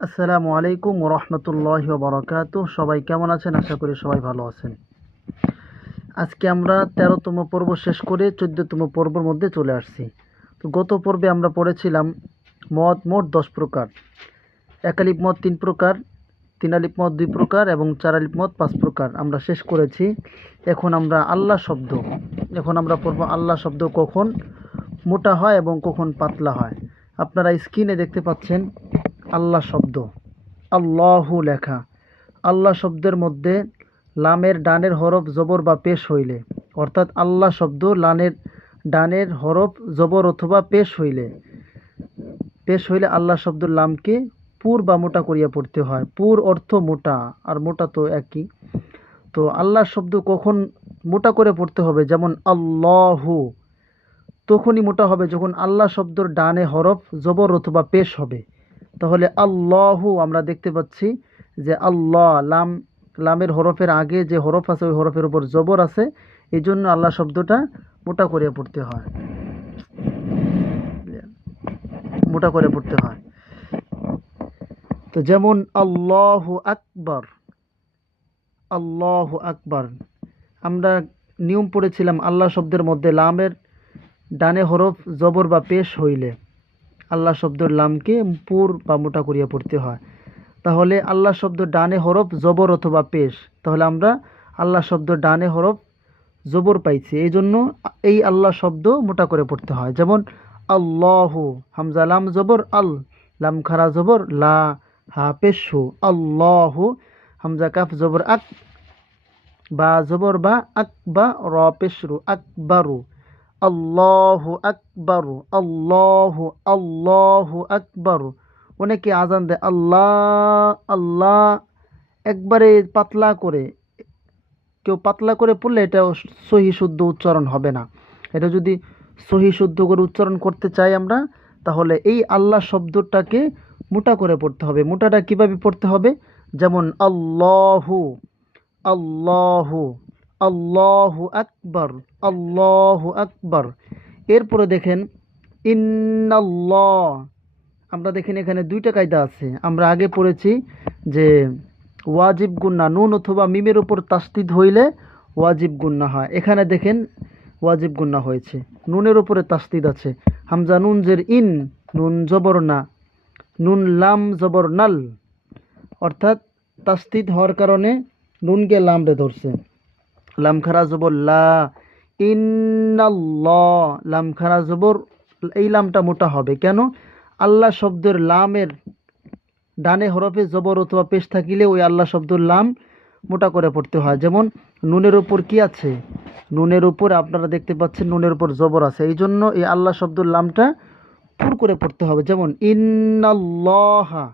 আসসালামু আলাইকুম রহমতুল্লাহ বরকাত সবাই কেমন আছেন? আশা করি সবাই ভালো আছেন। আজকে আমরা তেরোতম পর্ব শেষ করে চোদ্দতম পর্বর মধ্যে চলে আসছি। তো গত পর্বে আমরা পড়েছিলাম মদ মোট দশ প্রকার। একালিপ মদ তিন প্রকার তিনালিপ মদ দুই প্রকার এবং চারালিপ মদ পাঁচ প্রকার। আমরা শেষ করেছি। এখন আমরা আল্লাহ শব্দ। এখন আমরা পড়ব আল্লাহ শব্দ কখন মোটা হয় এবং কখন পাতলা হয়। আপনারা স্ক্রিনে দেখতে পাচ্ছেন আল্লাহ শব্দ। আল্লাহু লেখা। আল্লাহ শব্দের মধ্যে লামের ডানের হরফ জবর বা পেশ হইলে, অর্থাৎ আল্লাহ শব্দ লানের ডানের হরফ জবর অথবা পেশ হইলে। পেশ হইলে আল্লাহ শব্দর লামকে পুর বা মোটা করিয়া পড়তে হয়। পুর অর্থ মোটা, আর মোটা তো একই। তো আল্লাহ শব্দ কখন মোটা করে পড়তে হবে? যেমন আল্লাহু। তখনই মোটা হবে যখন আল্লাহ শব্দর ডানে হরফ জবর অথবা পেশ হবে। তাহলে আল্লাহু আমরা দেখতে পাচ্ছি যে আল্লাহ লাম, লামের হরফের আগে যে হরফ আছে ওই হরফের উপর জবর আছে এই জন্য আল্লাহ শব্দটা মোটা করে পড়তে হয়। মোটা করে পড়তে হয়। তো যেমন আল্লাহু আকবার, আল্লাহু আকবর। আমরা নিয়ম পড়েছিলাম আল্লাহ শব্দের মধ্যে লামের ডানে হরফ জবর বা পেশ হইলে। আল্লাহ শব্দের লামকে পুর বা মোটা করিয়া পড়তে হয়। তাহলে আল্লাহ শব্দ ডানে হরফ, জবর অথবা পেশ। তাহলে আমরা আল্লাহ শব্দ ডানে হরফ, জবর পাইছি। এই জন্য এই আল্লাহ শব্দ মোটা করে পড়তে হয়। যেমন, আল্লাহু, হামজা, লাম, জবর, আল। লাম, খারা, জবর, লা, হা, পেশু আল্লাহু, হামজা, কাফ, জবর, আক, বা, জবর, বা, আক, বা, র আকবারু আল্লাহু আকবারু, আল্লাহু আল্লাহু আকবারু। অনেকে আজান দেয়, আল্লাহ আল্লাহ, একবারে পাতলা করে। কেউ পাতলা করে পড়লে এটা সহি শুদ্ধ উচ্চারণ হবে না। এটা যদি সহি শুদ্ধ করে উচ্চারণ করতে চাই আমরা, তাহলে এই আল্লাহ শব্দটাকে মোটা করে পড়তে হবে। মোটাটা কীভাবে পড়তে হবে? যেমন আল্লাহু আল্লাহু আল্লাহু আকবর আল্লাহু আকবর। এরপরে দেখেন, ইন্নাল্লাহ। আমরা দেখেন এখানে দুইটা কায়দা আছে। আমরা আগে পড়েছি যে ওয়াজিব গুন্না নুন অথবা মিমের উপর তাস্তিদ হইলে ওয়াজিব গুন্না হয়। এখানে দেখেন ওয়াজিব গুন্না হয়েছে। নুনের উপরে তাস্তিদ আছে। হামজা নুন জের ইন, নুন জবর না। নুন লাম জবর নাল। অর্থাৎ তাস্তিদ হওয়ার কারণে নুনকে লামরে ধরছে। লাম খারা জবর লা ইন্নাল্লাহ লাম খারা জবর, এই লামটা মোটা হবে। কেন? আল্লাহ শব্দের লামের ডানে হরফে জবর অথবা পেশ থাকিলে ওই আল্লাহ শব্দের লাম মোটা করে পড়তে হয়। যেমন নুনের উপর কি আছে? নুনের উপর আপনারা দেখতে পাচ্ছেন নুনের উপর জবর আছে। এই জন্য এই আল্লাহ শব্দের লামটা পুর করে পড়তে হবে। যেমন ইন্নাল্লাহা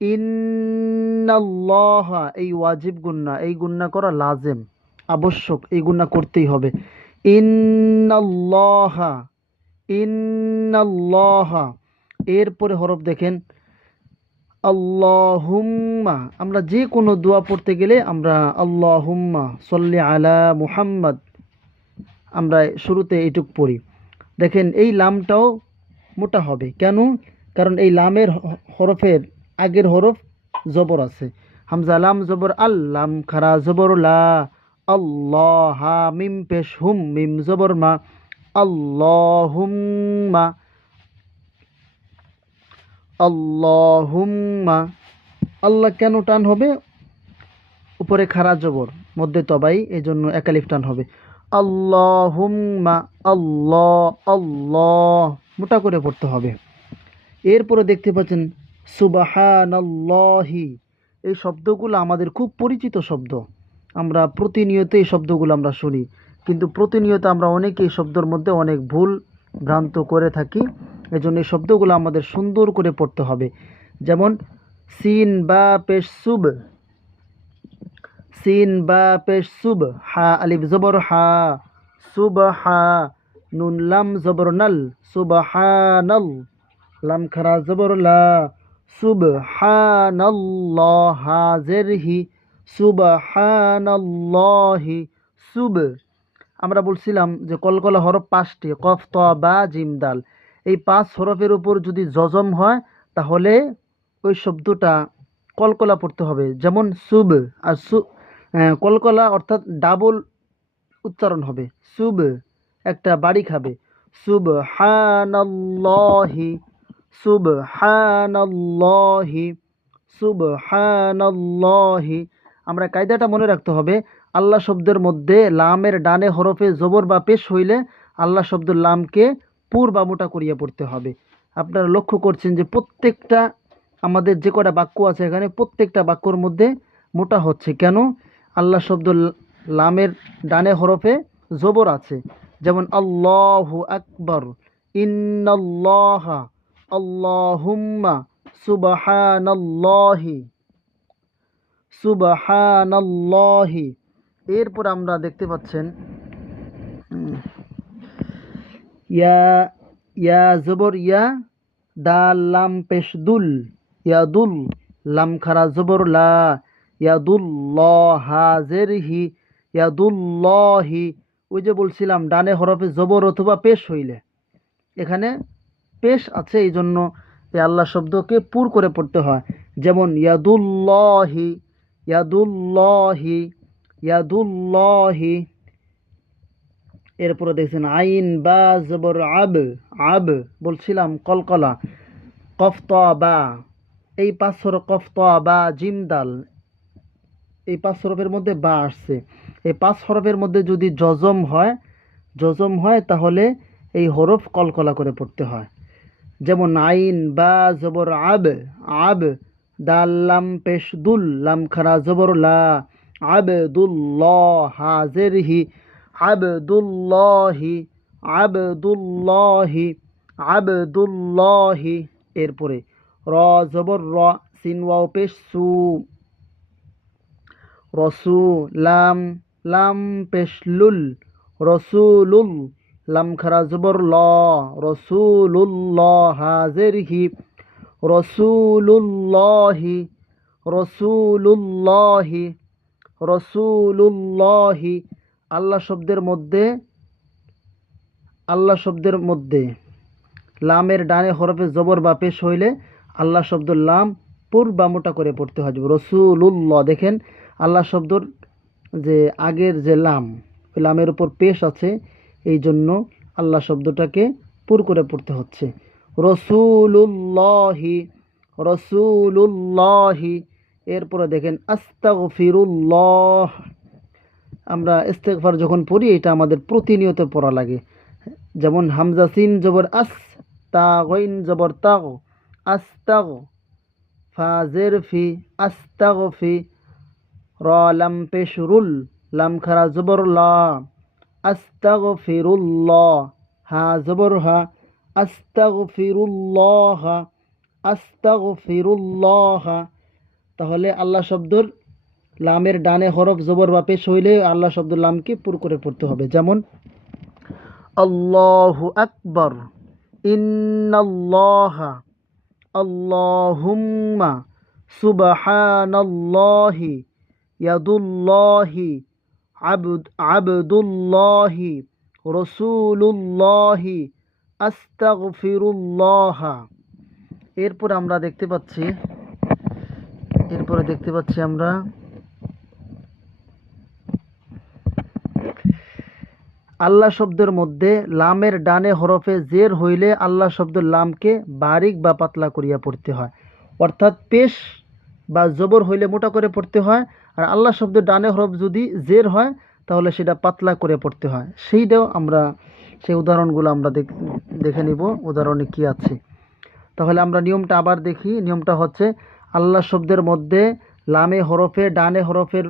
ইন্নাল্লাহা, এই ওয়াজিব গুন্না এই গুন্না করা লাজেম। আবশ্যক, এই গুন্না করতেই হবে। ইন্নাল্লাহা ইন্নাল্লাহা। এরপরে হরফ দেখেন, আল্লাহুম্মা। আমরা যে কোনো দোয়া পড়তে গেলে আমরা আল্লাহুম্মা, সল্লি আলা মুহাম্মদ। আমরা শুরুতে এটুক পড়ি। দেখেন, এই লামটাও মোটা হবে। কেন? কারণ এই লামের হরফের আগের হরফ জবর আছে। হামজা লাম জবর আল, লাম খারা জবর লা। আল্লাহ মিম পেশ হুম মিম জবর মা, আল্লাহুম্মা আল্লাহুম্মা। আল্লাহ কেন টান হবে? উপরে খারা জবর, মধ্যে তবাই এই জন্য একালিফ টান হবে। আল্লাহুম্মা, আল্লাহ আল্লাহ, মোটা করে পড়তে হবে। এরপরে দেখতে পাচ্ছেন, সুবাহানাল্লাহি। এই শব্দগুলো আমাদের খুব পরিচিত শব্দ। আমরা প্রতিনিয়ত এই শব্দগুলো আমরা শুনি। কিন্তু প্রতিনিয়ত আমরা অনেক এই শব্দের মধ্যে অনেক ভুল ভ্রান্ত করে থাকি। এজন্য এই শব্দগুলো আমাদের সুন্দর করে পড়তে হবে। যেমন, সিন, বা, পেশ, সুব। সিন, বা, পেশ, সুব। হা, আলিফ, জবর, হা। সুব, হা। নুন, লাম, জবর, নাল। সুবহানাল লাম, খারা, জবর, লা। সুবহানাল্লাহ হাজের হি। সুবহানাল্লাহি, সুব। আমরা বলছিলাম যে কলকলা হরফ পাঁচটি, কফ, ত, বা, জিম, দাল। এই পাঁচ হরফের উপর যদি জজম হয়, তাহলে ওই শব্দটা কলকলা পড়তে হবে। যেমন সুব আর সু কলকলা অর্থাৎ ডাবল উচ্চারণ হবে। সুব, একটা বাড়ি খাবে। সুব হানাল্লাহি সুব হানাল্লাহি সুব হানাল্লাহি আমরা কায়দাটা মনে রাখতে হবে, আল্লাহ শব্দের মধ্যে লামের ডানে হরফে জবর বা পেশ হইলে আল্লাহ শব্দের লামকে পুর বা মোটা করিয়া পড়তে হবে। আপনারা লক্ষ্য করছেন যে প্রত্যেকটা আমাদের যে কটা বাক্য আছে এখানে প্রত্যেকটা বাক্যর মধ্যে মোটা হচ্ছে। কেন? আল্লাহ শব্দ লামের ডানে হরফে জবর আছে। যেমন, আল্লাহু আকবর ইন্নাল্লাহা আল্লাহুম্মা সুবহানাল্লাহি সুবহানাল্লাহি। এরপর আমরা দেখতে পাচ্ছেন ইয়া ইয়া জবর, ইয়া দাল লাম পেশ দুল ইয়াদুল লাম খারা জবর লা ইয়াদুল ল হি ইয়াদুল্লাহি ওই যে বলছিলাম, ডানে হরফে জবর অথবা পেশ হইলে। এখানে পেশ আছে এই জন্য আল্লাহ শব্দকে পুর করে পড়তে হয়। যেমন ইয়াদুল্লাহি ইয়াদুল্লাহি ইয়াদুল্লাহি। এরপরে দেখছেন, আইন বা জবর আব আব বলছিলাম, কলকলা। কফত বা এই পাঁচ হরফ কফত বা জিমদাল। এই পাঁচ হরফের মধ্যে বা আসছে। এই পাঁচ হরফের মধ্যে যদি জজম হয় জজম হয়, তাহলে এই হরফ কলকলা করে পড়তে হয়। যেমন, আইন বা জবর আব আব দাল লাম পেশ খারা জবর লা। আবদুল্লাহ হাজের হি আবদুল্লাহি আবদুল্লাহি আবদুল্লাহি। এরপরে র জবর র, সিন ওয়াও পেশ সু। রসু লাম লাম পেশলুল রসুলুল, লাম খারা জবর ল। রসুলুল্লাহ হাজের হি রসুলুল্লাহি রসুলুল্লাহি রসুলুল্লাহি। আল্লাহ শব্দের মধ্যে, আল্লাহ শব্দের মধ্যে। লামের ডানে হরফে জবর বা পেশ হইলে আল্লাহ শব্দ লাম পুর বা মোটা করে পড়তে হয়। রসুলুল্লাহ, দেখেন আল্লাহ শব্দর যে আগের যে লাম ওই লামের উপর পেশ আছে, এই জন্য আল্লাহ শব্দটাকে পুর করে পড়তে হচ্ছে। রসুলুল্লাহি রসুলুল্লাহি। এরপরে দেখেন, আস্তাগফিরুল্লাহ। আমরা ইস্তেগফার যখন পড়ি, এটা আমাদের প্রতিনিয়ত পড়া লাগে। যেমন হামজা সিন জবর আস তা গইন জবর তাগ, আস্তাগ, ফাজের ফি ফি, র লাম পেশরুল, লাম খারা জবর লা আস্তাগ ফিরুল্লাহ হা জবর হা আস্তাগ ফিরুল্লাহ আস্তাগ ফিরুল্লাহ তাহলে আল্লাহ শব্দর লামের ডানে হরফ জবর বা পেশ হইলে আল্লাহ শব্দ লামকে পুর করে পড়তে হবে। যেমন, আল্লাহু আকবর, ইন্নাল্লাহ, আল্লাহুম্মা সুবহানাল্লাহি, ইয়াদুল্লাহি, আবদ, আবদুল্লাহি, রসুলুল্লাহি আস্তাগফিরুল্লাহ। এরপর আমরা দেখতে পাচ্ছি, এরপরে দেখতে পাচ্ছি আমরা আল্লাহ শব্দের মধ্যে লামের ডানে হরফে জের হইলে আল্লাহ শব্দের লামকে বারিক বা পাতলা করিয়া পড়তে হয়। অর্থাৎ পেশ বা জবর হইলে মোটা করে পড়তে হয়, আর আল্লাহ শব্দের ডানে হরফ যদি জের হয়, তাহলে সেটা পাতলা করে পড়তে হয়। সেইটাও আমরা সেই উদাহরণগুলো আমরা দেখ- নিব উদাহরণে কি আছে। তাহলে আমরা নিয়মটা আবার দেখি। নিয়মটা হচ্ছে আল্লাহ শব্দের মধ্যে লামে হরফে ডানে হরফের,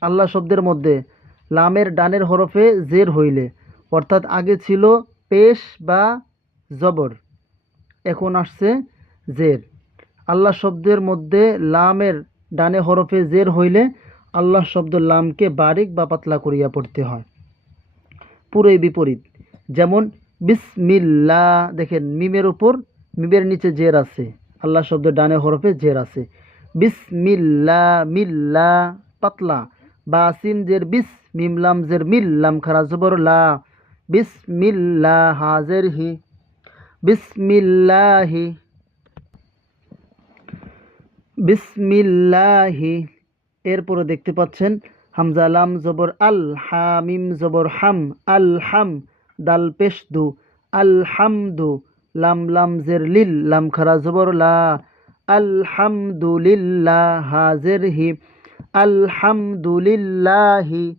আল্লাহ শব্দের মধ্যে লামের ডানের হরফে জের হইলে, অর্থাৎ আগে ছিল পেশ বা জবর, এখন আসছে জের। আল্লাহ শব্দের মধ্যে লামের ডানে হরফে জের হইলে আল্লাহ শব্দ লামকে বারিক বা পাতলা করিয়া পড়তে হয়। পুরোই বিপরীত। যেমন বিসমিল্লা দেখেন, মিমের উপর, মিমের নিচে জের আছে। আল্লাহ শব্দ ডানে হরফে জের আছে। বিসমিল্লা মিল্লা পাতলা। বা সিন জের, বিস মিমলাম জের মিল্লাম খারা, জবর, লা। বিসমিল্লা হাজের হি। বিসমিল্লাহি। বিসমিল্লাহি। এরপরে দেখতে পাচ্ছেন হামজালাম জবর, আল হামিম জবর, হাম, আল, হাম। দাল পেশ দু আল হামদু লাম লাম জের লিল, লাম খারা জবর লা, আলহামদুলিল্লাহ হাজের হি, আলহামদুলিল্লাহি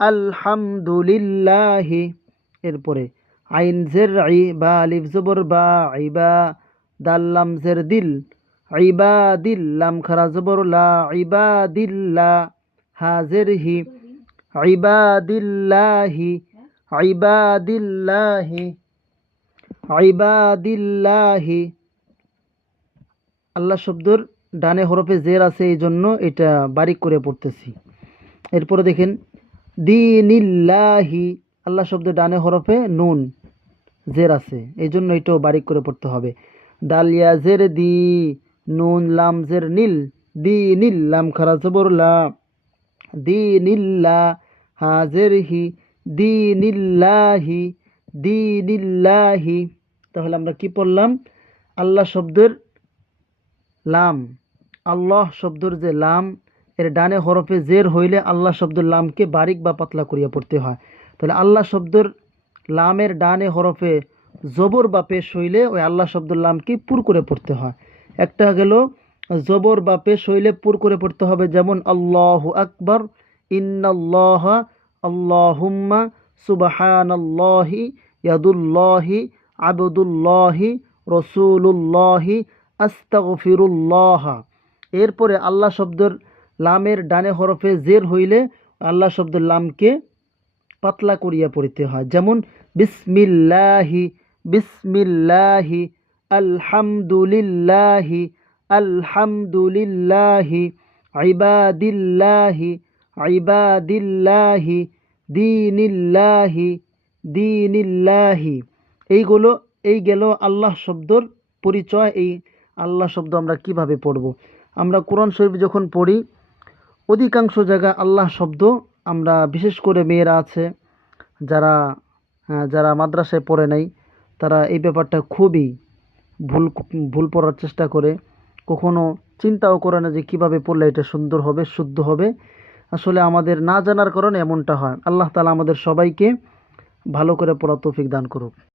আলহামদুলিল্লাহি। এরপরে, আইন জের আই বা, আলিফ জবর বা আইবা দাল্লাম জের দিল ইবাদিল লাম খারা জবর লা ইবাদিল্লা হাজের হি ইবাদিল্লাহি ইবাদিল্লাহি ইবাদিল্লাহি। আল্লাহ শব্দর ডানে হরফে জের আছে, এই জন্য এটা বারিক করে পড়তেছি। এরপরে দেখেন, দিনিল্লাহি, আল্লাহ শব্দ ডানে হরফে নুন, জের আছে, এই জন্য এটাও বারিক করে পড়তে হবে। দালিয়া জের দি, নুন লাম জের নীল দি নীল লাম খারা জবর লা দি নীল্লা হাজের হি দি নীল্লাহি দি নীল্লাহি তাহলে আমরা কি পড়লাম? আল্লাহ শব্দের লাম। আল্লাহ শব্দর যে লাম, এর ডানে হরফে জের হইলে আল্লাহ শব্দের লামকে বারিক বা পাতলা করিয়া পড়তে হয়। তাহলে আল্লাহ শব্দের লামের ডানে হরফে জবর বা পেশ হইলে ওই আল্লাহ শব্দের লামকে পুর করে পড়তে হয়। একটা গেল, জবর বা পেশ হইলে পুর করে পড়তে হবে যেমন, আল্লাহ আকবর, ইন্নাল্লাহ আল্লাহুম্মা সুবহানাল্লাহি ইয়াদুল্লাহি আবদুল্লাহি রসুলুল্লাহি আস্তাগফিরুল্লাহ। এরপরে আল্লাহ শব্দের লামের ডানে হরফে জের হইলে আল্লাহ শব্দের লামকে পাতলা করিয়া পড়িতে হয়। যেমন, বিসমিল্লাহি বিসমিল্লাহি, আলহামদুলিল্লাহি আলহামদুলিল্লাহি আইবাদিল্লাহি ইবাদিল্লাহি দিনিল্লাহি দিনিল্লাহি। এইগুলো, এই গেল আল্লাহ শব্দর পরিচয়, এই আল্লাহ শব্দ আমরা কীভাবে পড়ব? আমরা কোরআন শরীফ যখন পড়ি, অধিকাংশ জায়গায় আল্লাহ শব্দ, আমরা বিশেষ করে মেয়েরা আছে, যারা যারা মাদ্রাসায় পড়ে নাই, তারা এই ব্যাপারটা খুবই ভুল ভুল পড়ার চেষ্টা করে। কখনো চিন্তাও করে না যে কীভাবে পড়লে এটা সুন্দর হবে, শুদ্ধ হবে। আসলে আমাদের না জানার কারণে এমনটা হয়। আল্লাহ তালা আমাদের সবাইকে ভালো করে পড়া তৌফিক দান করুক।